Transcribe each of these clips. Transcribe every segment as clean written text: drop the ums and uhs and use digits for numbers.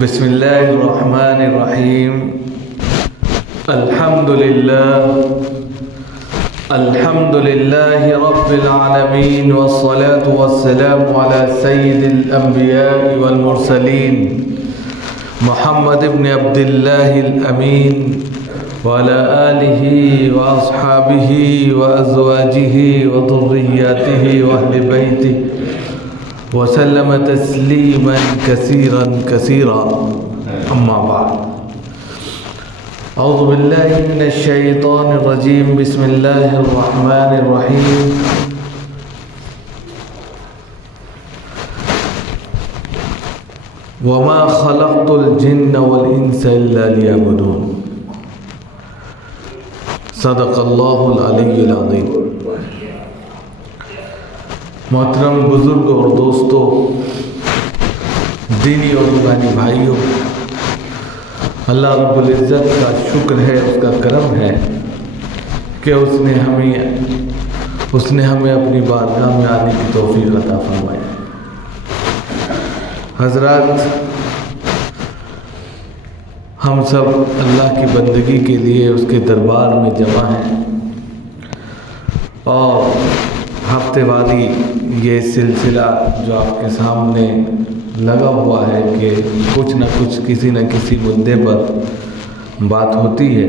بسم الله الرحمن الرحيم. الحمد لله رب العالمين، والصلاة والسلام على سيد الأنبياء والمرسلين محمد بن عبد الله الأمين وعلى آله وأصحابه وأزواجه وذرياته وأهل بيته وسلم تسليما كثيرا كثيرا. أما بعد، أعوذ بالله من الشيطان الرجيم. بسم الله الرحمن الرحيم. وما خلقت الجن والإنس إلا ليعبدون. صدق اللہ العلی العظیم. محترم بزرگ اور دوستوں، دینی اور ایمانی بھائیوں، اللہ رب العزت کا شکر ہے، اس کا کرم ہے کہ اس نے ہمیں اپنی بارگاہ میں آنے کی توفیق عطا فرمائی. حضرات، ہم سب اللہ کی بندگی کے لیے اس کے دربار میں جمع ہیں، اور ہفتے واری یہ سلسلہ جو آپ کے سامنے لگا ہوا ہے کہ کچھ نہ کچھ کسی نہ کسی مدعے پر بات ہوتی ہے.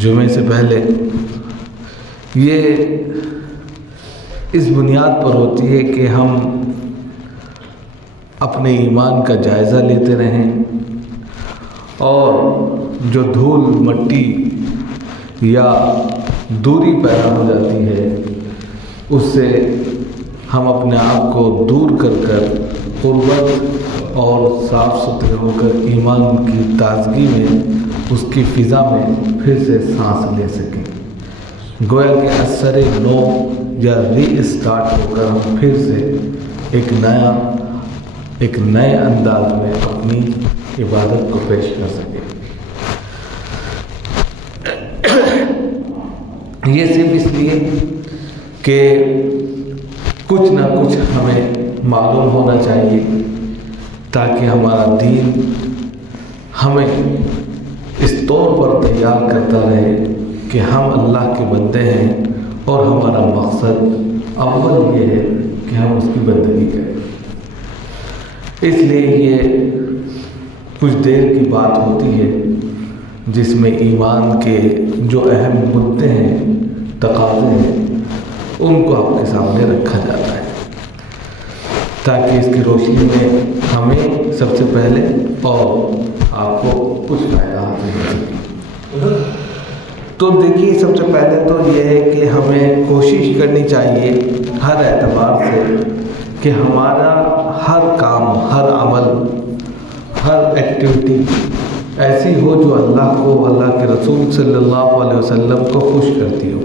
جمعے سے پہلے یہ اس بنیاد پر ہوتی ہے کہ ہم اپنے ایمان کا جائزہ لیتے رہیں، اور جو دھول مٹی یا دوری پیدا ہو جاتی ہے اس سے ہم اپنے آپ کو دور کر قربت اور صاف ستھرے ہو کر ایمان کی تازگی میں، اس کی فضا میں پھر سے سانس لے سکیں. گویا کہ اثر نو یا ری اسٹارٹ ہو کر ہم پھر سے ایک نئے انداز میں اپنی عبادت کو پیش کر سکیں. یہ صرف اس لیے کہ کچھ نہ کچھ ہمیں معلوم ہونا چاہیے تاکہ ہمارا دین ہمیں اس طور پر تیار کرتا رہے کہ ہم اللہ کے بندے ہیں، اور ہمارا مقصد اول یہ ہے کہ ہم اس کی بندگی کریں. اس لیے یہ کچھ دیر کی بات ہوتی ہے جس میں ایمان کے جو اہم مدعے ہیں، تقاضے ہیں، ان کو آپ کے سامنے رکھا جاتا ہے تاکہ اس کی روشنی میں ہمیں سب سے پہلے اور آپ کو کچھ فائدہ حاصل ہو سکے. تو دیکھیے، سب سے پہلے تو یہ ہے کہ ہمیں کوشش کرنی چاہیے ہر اعتبار سے کہ ہمارا ہر کام، ہر عمل، ہر ایکٹیویٹی ایسی ہو جو اللہ کو، اللہ کے رسول صلی اللہ علیہ وسلم کو خوش کرتی ہو.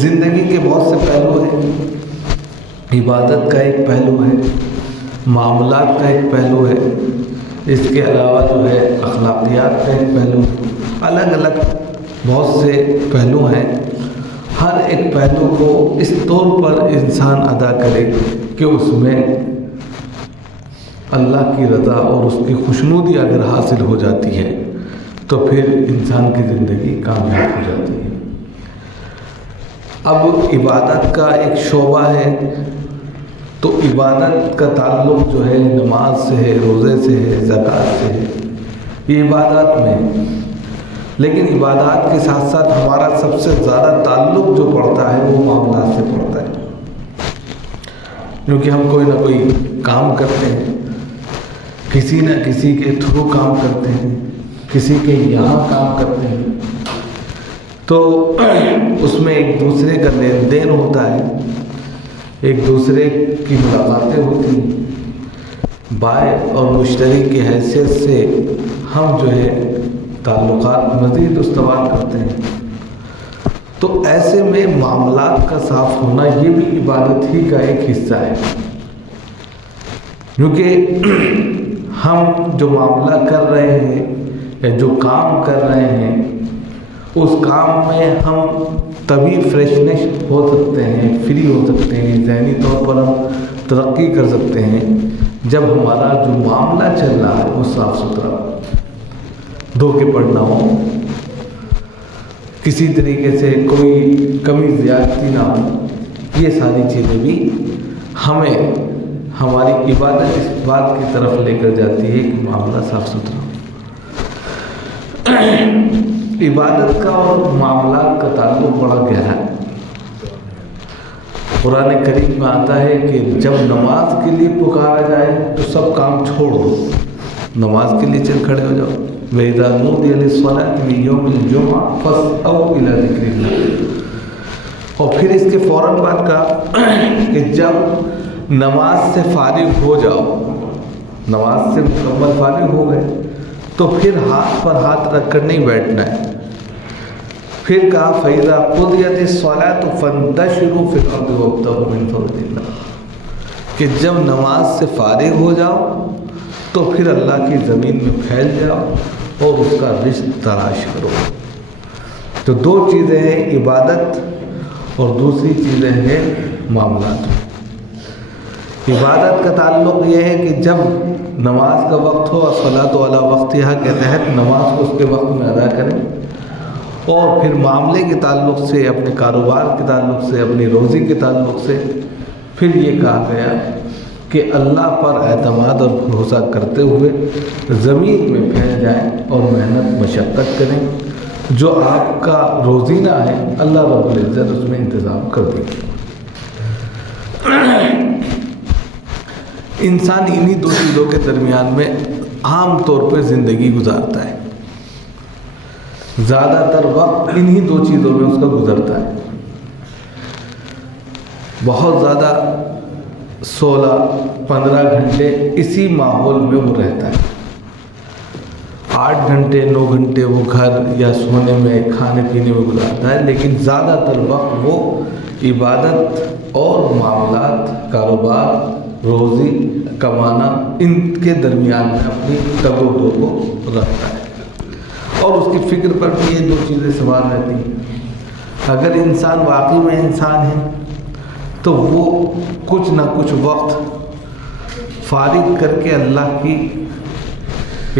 زندگی کے بہت سے پہلو ہیں. عبادت کا ایک پہلو ہے، معاملات کا ایک پہلو ہے، اس کے علاوہ جو ہے اخلاقیات کا ایک پہلو ہے. الگ الگ بہت سے پہلو ہیں. ہر ایک پہلو کو اس طور پر انسان ادا کرے کہ اس میں اللہ کی رضا اور اس کی خوشنودی اگر حاصل ہو جاتی ہے تو پھر انسان کی زندگی کامیاب ہو جاتی ہے. اب عبادت کا ایک شعبہ ہے، تو عبادت کا تعلق جو ہے نماز سے ہے، روزے سے ہے، زکوٰۃ سے ہے، یہ عبادات میں. لیکن عبادات کے ساتھ ساتھ ہمارا سب سے زیادہ تعلق جو پڑتا ہے وہ معاملات سے پڑتا ہے، کیونکہ ہم کوئی نہ کوئی کام کرتے ہیں، کسی نہ کسی کے تھرو کام کرتے ہیں، کسی کے یہاں کام کرتے ہیں، تو اس میں ایک دوسرے کا لین دین ہوتا ہے، ایک دوسرے کی ملاقاتیں ہوتی ہیں، بائع اور مشتری کی حیثیت سے ہم جو ہے تعلقات مزید استوار کرتے ہیں. تو ایسے میں معاملات کا صاف ہونا یہ بھی عبادت ہی کا ایک حصہ ہے، کیونکہ ہم جو معاملہ کر رہے ہیں یا جو کام کر رہے ہیں اس کام میں ہم تبھی فریشنس ہو سکتے ہیں، فری ہو سکتے ہیں، ذہنی طور پر ہم ترقی کر سکتے ہیں جب ہمارا جو معاملہ چل رہا ہے وہ صاف ستھرا، دھوکے پڑنا ہو، کسی طریقے سے کوئی کمی زیادتی نہ ہو۔ یہ ساری چیزیں بھی ہمیں ہماری عبادت اس بات کی طرف لے کر جاتی ہے کہ معاملہ صاف ستھرا ہو۔ عبادت کا اور معاملات کا تعلق بڑا گہرا ہے۔ قرآن کریم میں آتا ہے کہ جب نماز کے لیے پکارا جائے تو سب کام چھوڑ دو، نماز کے لیے چل کھڑے ہو جاؤ۔ وَإِذَا نُودِيَ لِلصَّلَاةِ مِن يَوْمِ الْجُمْعَةِ فَاسْعَوْا إِلَىٰ ذِكْرِ اللَّهِ۔ اور پھر اس کے فوراً بعد کہا کہ جب نماز سے فارغ ہو جاؤ، نماز سے مکمل فارغ ہو گئے تو پھر ہاتھ پر ہاتھ رکھ کر نہیں بیٹھنا ہے۔ پھر کہا فَإِذَا قُضِيَتِ الصَّلَاةُ فَانتَشِرُوا فِي الْأَرْضِ وَابْتَغُوا مِن فَضْلِ اللَّهِ، کہ جب نماز سے فارغ ہو جاؤ تو پھر اللہ کی زمین میں پھیل جاؤ اور اس کا رزق تلاش کرو۔ تو دو چیزیں ہیں، عبادت اور دوسری چیزیں ہیں معاملات۔ عبادت کا تعلق یہ ہے کہ جب نماز کا وقت ہو، الصلاۃ علی وقتہا کے تحت نماز کو اس کے وقت میں ادا کریں، اور پھر معاملے کے تعلق سے، اپنے کاروبار کے تعلق سے، اپنی روزی کے تعلق سے پھر یہ کہا گیا کہ اللہ پر اعتماد اور بھروسہ کرتے ہوئے زمین میں پھیل جائیں اور محنت مشقت کریں، جو آپ کا روزینہ ہے اللہ رب العزت اس میں انتظام کر دے گی۔ انسان انہی دو چیزوں کے درمیان میں عام طور پہ زندگی گزارتا ہے، زیادہ تر وقت انہی دو چیزوں میں اس کا گزرتا ہے۔ بہت زیادہ 16-15 گھنٹے اسی ماحول میں وہ رہتا ہے، 8 گھنٹے 9 گھنٹے وہ گھر یا سونے میں کھانے پینے میں گزارتا ہے، لیکن زیادہ تر وقت وہ عبادت اور معاملات، کاروبار، روزی کمانا، ان کے درمیان میں اپنی تگ و دو کو رکھتا ہے، اور اس کی فکر پر بھی یہ دو چیزیں سوار رہتی ہیں۔ اگر انسان واقعی میں انسان ہے تو وہ کچھ نہ کچھ وقت فارغ کر کے اللہ کی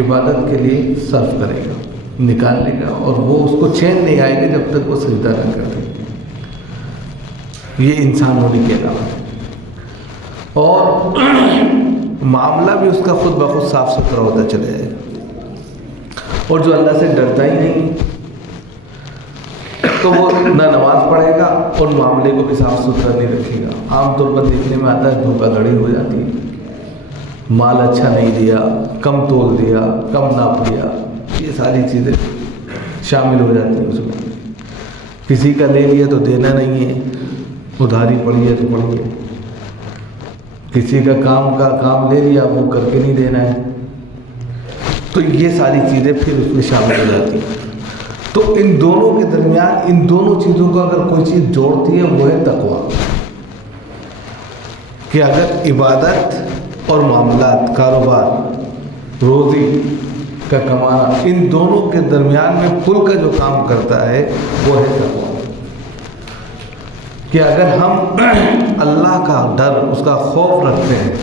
عبادت کے لیے صرف کرے گا، نکال لے گا، اور وہ اس کو چین نہیں آئے گا جب تک وہ سجدہ نہ کرے۔ یہ انسان ہونے کے علاوہ، اور معاملہ بھی اس کا خود بخود صاف ستھرا ہوتا چلا جائے گا، اور جو اللہ سے ڈرتا ہی نہیں تو وہ نہ نماز پڑھے گا اور معاملے کو بھی صاف ستھرا نہیں رکھے گا۔ عام طور پر دیکھنے میں آتا ہے دھوکہ دھڑی ہو جاتی ہے، مال اچھا نہیں دیا، کم تول دیا، کم ناپ دیا، یہ ساری چیزیں شامل ہو جاتی ہیں اس میں۔ کسی کا لے لیا تو دینا نہیں ہے، ادھاری پڑی ہے تو پڑی ہے، کسی کا کام لے لیا وہ کر کے نہیں دینا ہے، تو یہ ساری چیزیں پھر اس میں شامل ہو جاتی ہیں۔ تو ان دونوں کے درمیان، ان دونوں چیزوں کو اگر کوئی چیز جوڑتی ہے وہ ہے تقویٰ، کہ اگر عبادت اور معاملات، کاروبار، روزی کا کمانا، ان دونوں کے درمیان میں پل کا جو کام کرتا ہے وہ ہے تقویٰ، کہ اگر ہم اللہ کا ڈر، اس کا خوف رکھتے ہیں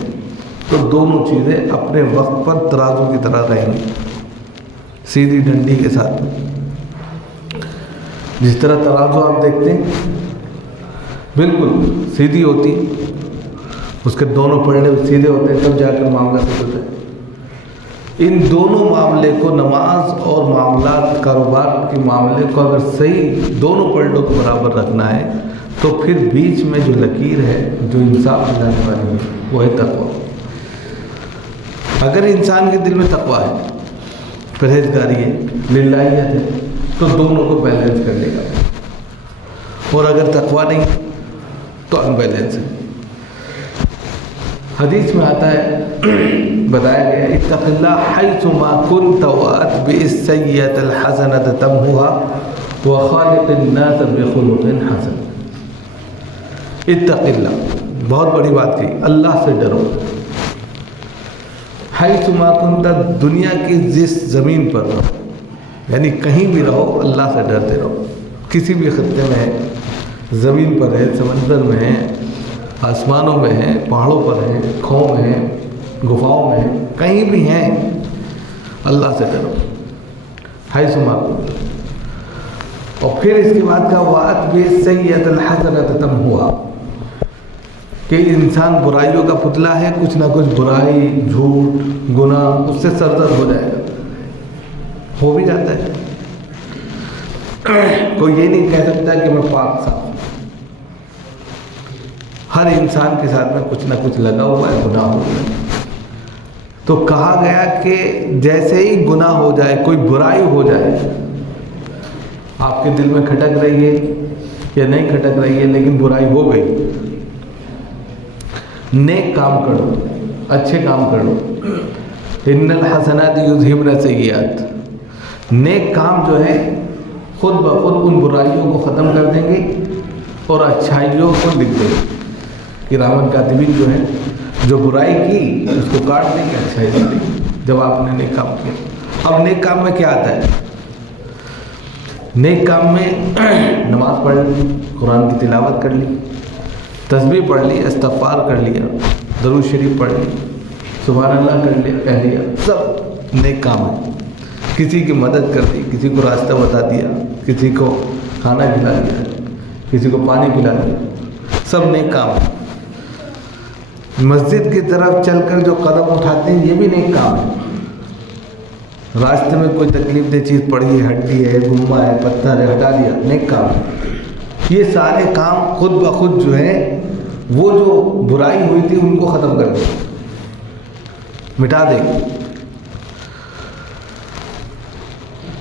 تو دونوں چیزیں اپنے وقت پر ترازو کی طرح رہیں گی، سیدھی ڈنڈی کے ساتھ۔ جس طرح ترازو آپ دیکھتے ہیں بالکل سیدھی ہوتی، اس کے دونوں پلڑے سیدھے ہوتے ہیں، تب جا کر معاملہ صحیح ہوتا ہے۔ ان دونوں معاملے کو، نماز اور معاملات، کاروبار کے معاملے کو اگر صحیح دونوں پلڑوں کو برابر رکھنا ہے تو پھر بیچ میں جو لکیر ہے، جو انصاف دلانے والی ہے، وہ ہے تقویٰ۔ اگر انسان کے دل میں تقویٰ ہے، پرہیزگاری ہے، للہیت ہے، تو دونوں کو بیلنس کر لے گا، اور اگر تقویٰ نہیں تو ان بیلنس ہے۔ حدیث میں آتا ہے، بتایا گیا، اتق اللہ حیث ما کنت واتبع السیئۃ الحسنۃ تمحوها وخالق الناس بخلق حسن۔ اتق اللہ، بہت بڑی بات کی، اللہ سے ڈرو۔ حیث ما کنت، دنیا کی جس زمین پر رہو، یعنی کہیں بھی رہو اللہ سے ڈرتے رہو، کسی بھی خطے میں ہے، زمین پر ہے، سمندر میں ہے، آسمانوں میں ہیں، پہاڑوں پر ہیں، کھوں میں ہیں، گفاؤں میں ہیں، کہیں بھی ہیں، اللہ سے ڈرو، حیث ما کنتم۔ اور پھر اس کے بعد کا وَأَتْبِعِ السَّيِّئَةَ الْحَسَنَةَ تَمْحُوهَا، کہ انسان برائیوں کا پتلا ہے، کچھ نہ کچھ برائی، جھوٹ، گناہ اس سے سرزد ہو جائے گا، ہو بھی جاتا ہے۔ کوئی یہ نہیں کہہ سکتا کہ میں پاک صاف ہوں۔ ہر انسان کے ساتھ میں کچھ نہ کچھ لگا ہوا ہے، گناہ ہو گیا۔ تو کہا گیا کہ جیسے ہی گناہ ہو جائے، کوئی برائی ہو جائے، آپ کے دل میں کھٹک رہی ہے یا نہیں کھٹک رہی ہے، لیکن برائی ہو گئی، نیک کام کرو، اچھے کام کرو۔ ان الحسنات یذہبن السیئات، نیک کام جو ہے خود بخود ان برائیوں کو ختم کر دیں گے اور اچھائیوں کو لکھ دیں گے۔ کرامن کاتبین جو ہے، جو برائی کی اس کو کاٹ دیں گے، اچھائی دیں گے جب آپ نے نیک کام کیا۔ اب نیک کام میں کیا آتا ہے؟ نیک کام میں نماز پڑھ لی، قرآن کی تلاوت کر لی، تسبیح پڑھ لی، استغفار کر لیا، درود شریف پڑھ لی، سبحان اللہ کہہ لیا، سب نیک کام ہے۔ کسی کی مدد کر دی، کسی کو راستہ بتا دیا، کسی کو کھانا کھلا دیا، کسی کو پانی پلا دیا، سب نیک کام ہے۔ مسجد کی طرف چل کر جو قدم اٹھاتے ہیں، یہ بھی نیک کام ہے۔ راستے میں کوئی تکلیف دہ چیز پڑی ہے، ہڈی ہے، گما ہے، پتھر ہے، ہٹا دیا، نیک کام ہے۔ یہ سارے کام خود بخود جو ہے، وہ جو برائی ہوئی تھی ان کو ختم کر دے، مٹا دے۔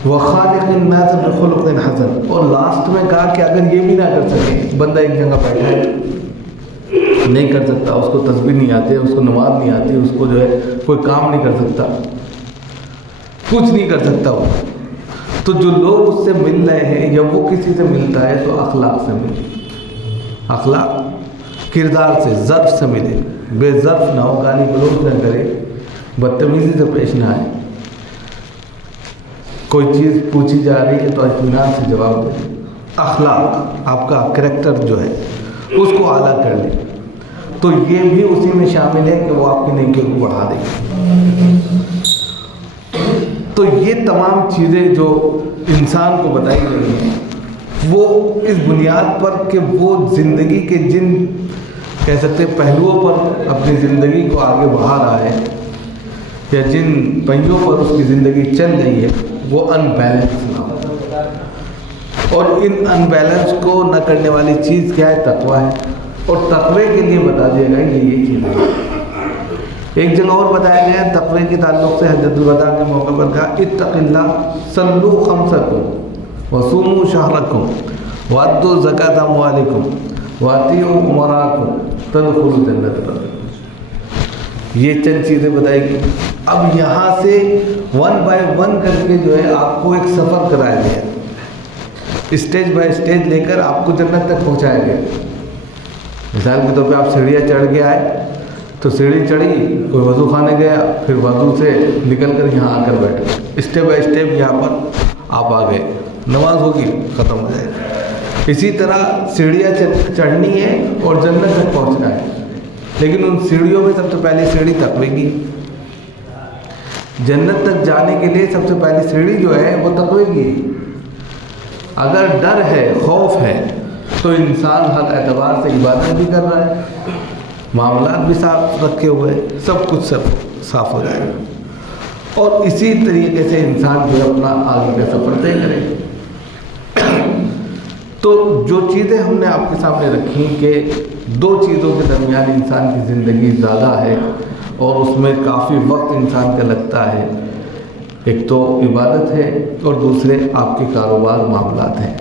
وَخَالِقِ النَّاسَ بِخُلُقٍ حَسَنٍ، اور لاسٹ میں کہا کہ اگر یہ بھی نہ کر سکے، بندہ ایک جگہ بیٹھا ہے، نہیں کر سکتا، اس کو تسبیح نہیں آتی، اس کو نماز نہیں آتی، اس کو جو ہے کوئی کام نہیں کر سکتا، کچھ نہیں کر سکتا وہ، تو جو لوگ اس سے مل رہے ہیں یا وہ کسی سے ملتا ہے تو اخلاق سے ملے، اخلاق کردار سے، ظرف سے ملے، بے ظرف نہ ہو، گالی گلوچ نہ کرے، بدتمیزی سے پیش نہ آئے، کوئی چیز پوچھی جا رہی ہے تو اطمینان سے جواب دے، اخلاق، آپ کا کریکٹر جو ہے اس کو اعلیٰ کر لے، تو یہ بھی اسی میں شامل ہے کہ وہ آپ کی نیکیوں کو بڑھا دے گا۔ تو یہ تمام چیزیں جو انسان کو بتائی گئی ہیں، وہ اس بنیاد پر کہ وہ زندگی کے جن کہہ سکتے پہلوؤں پر اپنی زندگی کو آگے بڑھا رہا ہے یا جن پہیوں پر اس کی زندگی چل رہی ہے، وہ ان بیلنس نہ ہو۔ اور ان ان بیلنس کو نہ کرنے والی چیز کیا ہے؟ تقویٰ ہے۔ اور تقوی کے لیے بتا دیا گیا یہ چیز ہے۔ ایک جگہ اور بتایا گیا تقوی کے تعلق سے، حجۃ الوداع کے موقع پر کہا اتق اللہ صلوا خمسکم وصوموا شہرکم وآتوا زکاۃ اموالکم واطیعوا امراءکم تدخلوا جنۃ۔ یہ چند چیزیں بتائی گئی۔ اب یہاں سے ون بائی ون کر کے جو ہے آپ کو ایک سفر کرایا گیا، اسٹیج بائی اسٹیج لے کر آپ کو جنت تک پہنچایا گیا۔ مثال کے طور پہ آپ سیڑھیاں چڑھ کے آئے تو سیڑھی چڑھی، کوئی وضو خانے گیا، پھر وضو سے نکل کر یہاں آ کر بیٹھے، اسٹیپ بائی اسٹیپ یہاں پر آپ آ گئے، نماز ہوگی، ختم ہو جائے گی۔ اسی طرح سیڑھیاں چڑھنی ہے اور جنت تک پہنچنا ہے، لیکن ان سیڑھیوں میں سب سے پہلی سیڑھی تقوی کی۔ جنت تک جانے کے لیے سب سے پہلی سیڑھی جو ہے وہ تقوی کی۔ اگر ڈر ہے، خوف ہے، تو انسان ہر اعتبار سے عبادت بھی کر رہا ہے، معاملات بھی صاف رکھے ہوئے، سب کچھ سب صاف ہو جائے گا، اور اسی طریقے سے انسان جو ہے اپنا آگے کا سفر طے کرے۔ تو جو چیزیں ہم نے آپ کے سامنے رکھی کہ دو چیزوں کے درمیان انسان کی زندگی زیادہ ہے اور اس میں کافی وقت انسان کا لگتا ہے، ایک تو عبادت ہے اور دوسرے آپ کے کاروبار معاملات ہیں۔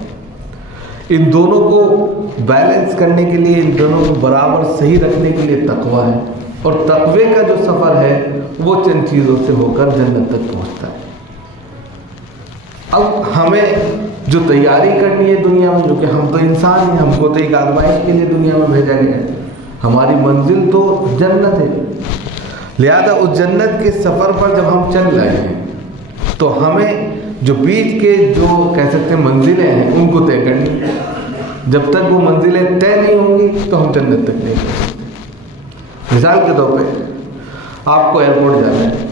ان دونوں کو بیلنس کرنے کے لیے، ان دونوں کو برابر صحیح رکھنے کے لیے تقویٰ ہے، اور تقوی کا جو سفر ہے وہ چند چیزوں سے ہو کر جنت تک پہنچتا ہے۔ اب ہمیں جو تیاری کرنی ہے دنیا میں، جو کہ ہم تو انسان ہیں، ہم کو تو ایک آزمائش کے لیے دنیا میں بھیجا گیا ہے، ہماری منزل تو جنت ہے، لہذا اس جنت کے سفر پر جب ہم چل رہے ہیں تو ہمیں جو بیچ کے جو کہہ سکتے ہیں منزلیں ہیں ان کو طے کرنی۔ جب تک وہ منزلیں طے نہیں ہوں گی تو ہم جنت تک نہیں پہنچ سکتے۔ مثال کے طور پہ آپ کو ایئرپورٹ جانا ہے،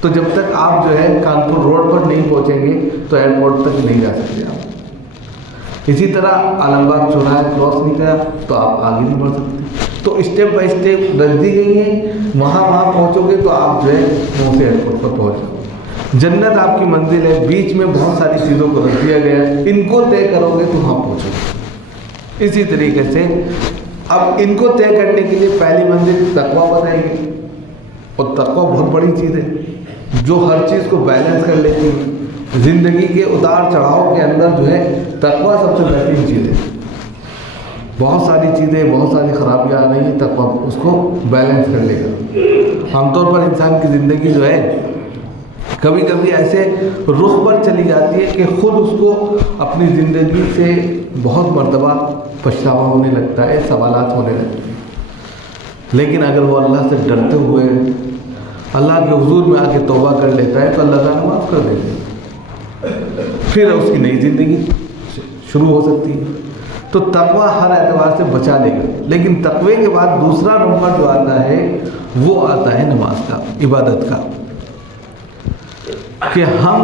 تو جب تک آپ جو ہے کانپور روڈ پر نہیں پہنچیں گے تو ایئرپورٹ تک نہیں جا سکتے آپ۔ اسی طرح عالم باغ چوراہا کراس نہیں کرا تو آپ آگے نہیں بڑھ سکتے۔ تو اسٹیپ بائی اسٹیپ رکھ دی گئی ہیں، وہاں پہنچو گے تو آپ جو ہے منہ سے ایئرپورٹ پر پہنچ جاؤ۔ جنت آپ کی منزل ہے، بیچ میں بہت ساری چیزوں کو رکھ دیا گیا ہے، ان کو طے کرو گے تو وہاں پہنچو گے۔ اسی طریقے سے اب ان کو طے کرنے کے لیے پہلی منزل تقویٰ بتائی گئی، اور تقویٰ بہت بڑی چیز ہے جو ہر چیز کو بیلنس کر لیتی ہے۔ زندگی کے اتار چڑھاؤ کے اندر جو ہے تقویٰ سب سے بہترین چیز ہے۔ بہت ساری چیزیں، بہت ساری خرابیاں آ رہی ہیں، تقویٰ اس کو بیلنس کر لے گا۔ عام طور پر انسان کی زندگی جو ہے کبھی کبھی ایسے رخ پر چلی جاتی ہے کہ خود اس کو اپنی زندگی سے بہت مرتبہ پچھتاوا ہونے لگتا ہے، سوالات ہونے لگتے ہیں۔ لیکن اگر وہ اللہ سے ڈرتے ہوئے اللہ کے حضور میں آ کے توبہ کر لیتا ہے تو اللہ تعالیٰ معاف کر دیتے ہیں، پھر اس کی نئی زندگی شروع ہو سکتی ہے۔ تو تقویٰ ہر اعتبار سے بچا لے گا۔ لیکن تقوی کے بعد دوسرا نمبر جو آتا ہے وہ آتا ہے نماز کا، عبادت کا، کہ ہم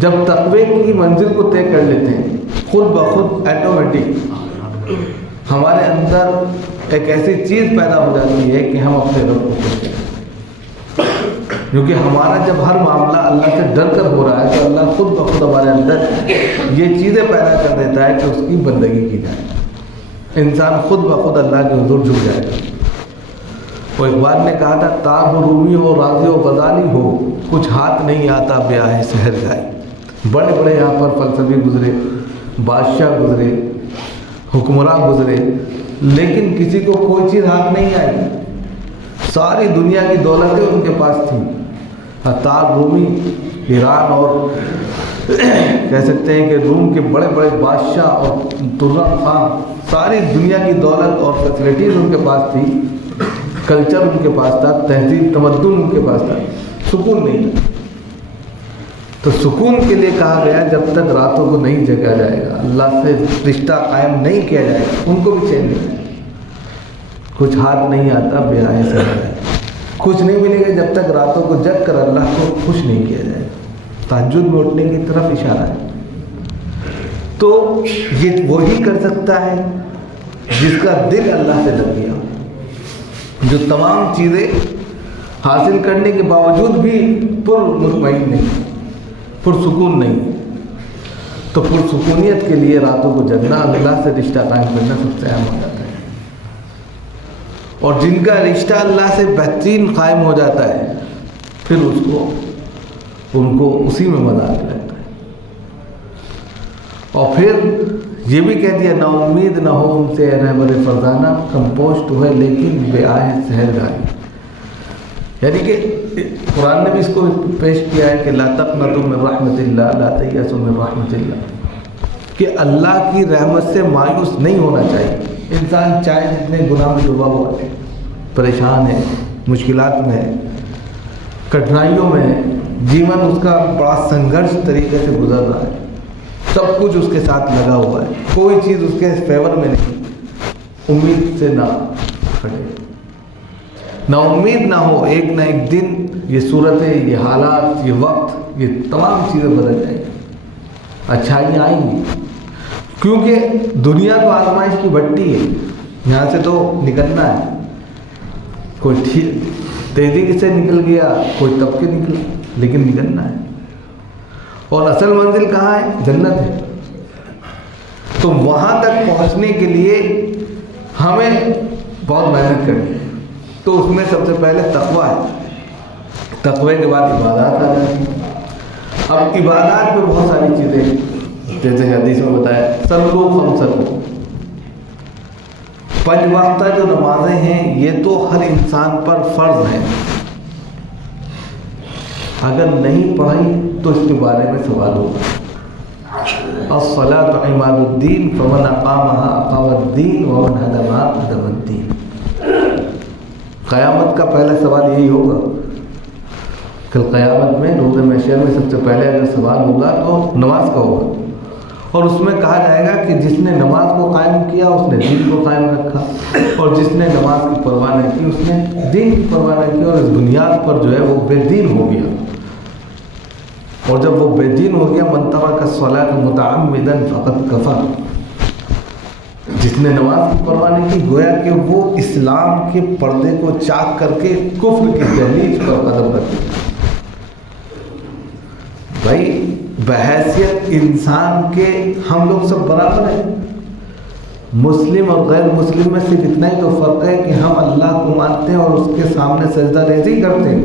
جب تقوی کی منزل کو طے کر لیتے ہیں خود بخود آٹومیٹک ہمارے اندر ایک ایسی چیز پیدا ہو جاتی ہے کہ ہم اپنے رب کو خوش کریں، کیونکہ ہمارا جب ہر معاملہ اللہ سے ڈر کر ہو رہا ہے تو اللہ خود بخود ہمارے اندر یہ چیزیں پیدا کر دیتا ہے کہ اس کی بندگی کی جائے، انسان خود بخود اللہ کے حضور جھک جائے گا۔ وہ اقبال نے کہا تھا، تار ہو رومی ہو راضی و غزالی ہو، کچھ ہاتھ نہیں آتا بیاہ سحر گائے۔ بڑے بڑے یہاں پر فلسفی گزرے، بادشاہ گزرے، حکمراں گزرے، لیکن کسی کو کوئی چیز ہاتھ نہیں آئی، ساری دنیا کی دولتیں ان کے پاس تھیں۔ تار رومی ایران اور کہہ سکتے ہیں کہ روم کے بڑے بڑے بادشاہ اور ترم خان، ساری دنیا کی دولت اور فیسلٹیز ان کے پاس تھی، کلچر ان کے پاس تھا، تہذیب تمدن ان کے پاس تھا، سکون نہیں تھا۔ تو سکون کے لیے کہا گیا جب تک راتوں کو نہیں جگا جائے گا، اللہ سے رشتہ قائم نہیں کیا جائے گا، ان کو بھی چین نہیں ہے۔ کچھ ہاتھ نہیں آتا بیاہ سحر ہے، کچھ نہیں ملے گا جب تک راتوں کو جگ کر اللہ کو خوش نہیں کیا جائے گا۔ تہجد میں اٹھنے کی طرف اشارہ ہے۔ تو یہ وہی کر سکتا ہے جس کا دل اللہ سے لگ گیا، جو تمام چیزیں حاصل کرنے کے باوجود بھی مطمئن نہیں، پرسکون نہیں۔ تو پرسکونیت کے لیے راتوں کو جگنا، اللہ سے رشتہ قائم کرنا سب سے اہم ہو جاتا ہے۔ اور جن کا رشتہ اللہ سے بہترین قائم ہو جاتا ہے پھر ان کو اسی میں مزہ آنے لگتا ہے۔ اور پھر یہ بھی کہہ دیا، نا امید نہ ہو ان سے رہبر فرزانہ، کمپوسٹ ہوئے لیکن بے آہ سحر گائی۔ یعنی کہ قرآن نے بھی اس کو پیش کیا ہے کہ لا تقنطوا من رحمت اللہ، لا تیأسوا من رحمت اللہ، کہ اللہ کی رحمت سے مایوس نہیں ہونا چاہیے۔ انسان چاہے جتنے گناہ میں ڈوبا ہوا ہے، پریشان ہے، مشکلات میں ہے، کٹھنائیوں میں ہے، جیون اس کا بڑا سنگھرش طریقے سے گزر رہا ہے، سب کچھ اس کے ساتھ لگا ہوا ہے، کوئی چیز اس کے فیور میں نہیں، امید سے نہ کھڑے، نہ امید نہ ہو، ایک نہ ایک دن یہ صورتیں، یہ حالات، یہ وقت، یہ تمام چیزیں بدل جائیں گی، اچھائیاں آئیں گی، کیونکہ دنیا تو آزمائش کی بھٹی ہے، یہاں سے تو نکلنا ہے، کوئی تیزی سے نکل گیا، کوئی تب کے نکلا، لیکن نکلنا ہے۔ اور اصل منزل کہاں ہے؟ جنت ہے۔ تو وہاں تک پہنچنے کے لیے ہمیں بہت محنت کرنی ہے۔ تو اس میں سب سے پہلے تقویٰ ہے، تقوی کے بعد عبادات آ جاتی ہیں۔ اب عبادات میں بہت ساری چیزیں، جیسے حدیث میں بتایا، صلو خمسکم، 5 وقتہ جو نمازیں ہیں یہ تو ہر انسان پر فرض ہیں، اگر نہیں پڑھی تو اس کے بارے میں سوال ہوگا۔ الصلاۃ عماد الدین فمن اقامها اقام الدین ومن هدمها هدم الدین۔ قیامت کا پہلا سوال یہی ہوگا، کل قیامت میں روز محشر میں سب سے پہلے اگر سوال ہوگا تو نماز کا ہوگا، اور اس میں کہا جائے گا کہ جس نے نماز کو قائم کیا اس نے دین کو قائم رکھا، اور جس نے نماز کی پرواہ نہیں کی اس نے دین کی پرواہ نہیں کی، اور اس بنیاد پر جو ہے وہ بے دین ہو گیا۔ اور جب وہ بے دین ہو گیا، من ترک الصلاۃ متعمدا فقد کفر، جس نے نماز کی پرواہ نہیں کی گویا کہ وہ اسلام کے پردے کو چاک کر کے کفر کی دہلیز پر قدم رکھ دیا۔ بھائی بحیثیت انسان کے ہم لوگ سب برابر ہیں، مسلم اور غیر مسلم میں صرف اتنا ہی تو فرق ہے کہ ہم اللہ کو مانتے ہیں اور اس کے سامنے سجدہ ریزی کرتے ہیں،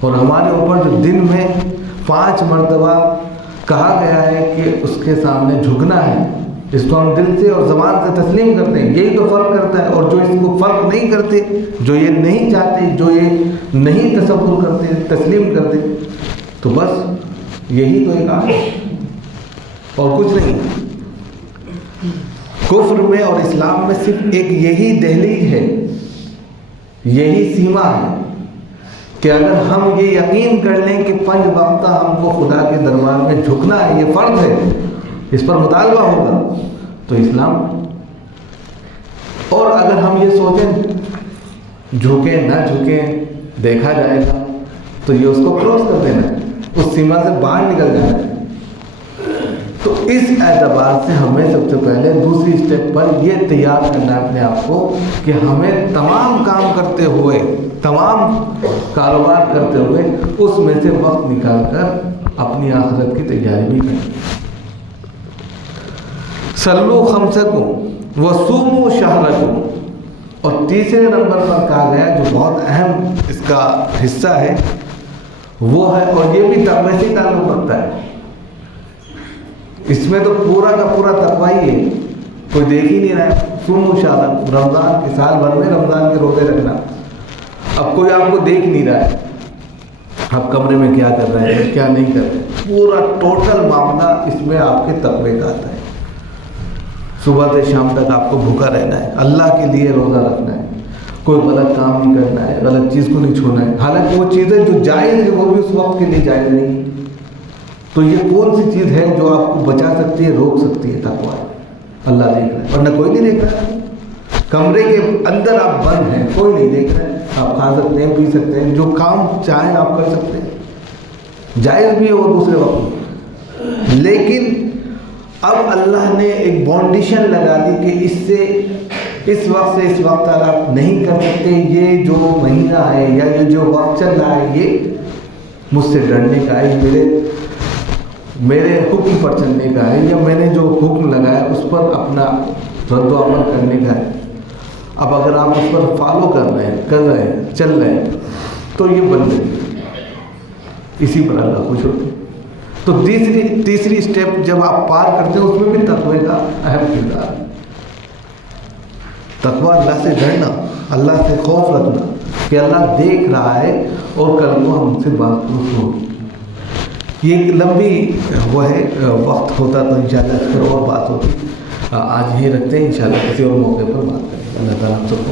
اور ہمارے اوپر جو دن میں 5 مرتبہ کہا گیا ہے کہ اس کے سامنے جھکنا ہے، اس کو ہم دل سے اور زبان سے تسلیم کرتے ہیں، یہی تو فرق کرتا ہے۔ اور جو اس کو فرق نہیں کرتے، جو یہ نہیں چاہتے، جو یہ نہیں تصور کرتے، تسلیم کرتے، تو بس یہی تو ایک آخر اور کچھ نہیں۔ کفر میں اور اسلام میں صرف ایک یہی دہلیز ہے، یہی سیما ہے کہ اگر ہم یہ یقین کر لیں کہ 5 وقتہ ہم کو خدا کے دربار میں جھکنا ہے، یہ فرض ہے، اس پر مطالبہ ہوگا، تو اسلام۔ اور اگر ہم یہ سوچیں جھکیں نہ جھکیں دیکھا جائے گا، تو یہ اس کو کراس کر دینا ہے، اس سیما سے باہر نکل جانا ہے۔ تو اس اعتبار سے ہمیں سب سے پہلے دوسری اسٹیپ پر یہ تیار کرنا ہے اپنے آپ کو کہ ہمیں تمام کام کرتے ہوئے، تمام کاروبار کرتے ہوئے اس میں سے وقت نکال کر اپنی آخرت کی تیاری بھی کریں۔ صلو خمسکم وصوموا شہرکم، اور تیسرے نمبر پر کہا گیا جو بہت اہم اس کا حصہ ہے وہ ہے، اور یہ بھی تقوی سے تعلق رکھتا ہے، اس میں تو پورا کا پورا تقوی ہی ہے، کوئی دیکھ ہی نہیں رہا ہے۔ صوموا شہرکم، رمضان کے سال بھر میں رمضان کے روزے رکھنا، اب کوئی آپ کو دیکھ نہیں رہا ہے آپ کمرے میں کیا کر رہے ہیں کیا نہیں کر رہے، پورا ٹوٹل معاملہ اس میں آپ کے تقوی کا آتا ہے۔ صبح سے شام تک آپ کو بھوکا رہنا ہے، اللہ کے لیے روزہ رکھنا ہے، کوئی غلط کام نہیں کرنا ہے، غلط چیز کو نہیں چھونا ہے، حالانکہ وہ چیزیں جو جائز ہیں وہ بھی اس وقت کے لیے جائز نہیں۔ تو یہ کون سی چیز ہے جو آپ کو بچا سکتی ہے، روک سکتی ہے؟ تقوی۔ اللہ دیکھ رہا ہے، ورنہ کوئی نہیں دیکھ رہا ہے۔ کمرے کے اندر آپ بند ہیں، کوئی نہیں دیکھ رہا ہے، آپ کھا سکتے ہیں، پی سکتے ہیں، جو کام چاہیں آپ کر سکتے ہیں، جائز بھی ہے وہ دوسرے وقت میں۔ لیکن اب اللہ نے ایک باؤنڈیشن لگا دی کہ اس وقت سے اس وقت تک آپ نہیں کر سکتے، یہ جو مہینہ ہے یا یہ جو وقت چل رہا ہے یہ مجھ سے ڈرنے کا ہے، میرے حکم پر چلنے کا ہے، یا میں نے جو حکم لگایا اس پر اپنا رد و عمل کرنے کا ہے۔ اب اگر آپ اس پر فالو کر رہے ہیں، چل رہے ہیں، تو یہ بندگی، اسی پر اللہ خوش ہوتے ہیں۔ تو تیسری اسٹیپ جب آپ پار کرتے ہیں اس میں بھی تقوی کا اہم کردار ہے۔ تقوی اللہ سے ڈرنا، اللہ سے خوف رکھنا کہ اللہ دیکھ رہا ہے اور کل کو ہم سے بات پوچھ ہوگی۔ یہ ایک لمبی وہ ہے وقت ہوتا تو انشاءاللہ اس پر اور بات ہوتی، آج یہی رکھتے ہیں، انشاءاللہ کسی اور موقع پر بات کریں گے۔ اللہ تعالیٰ ہم سب کو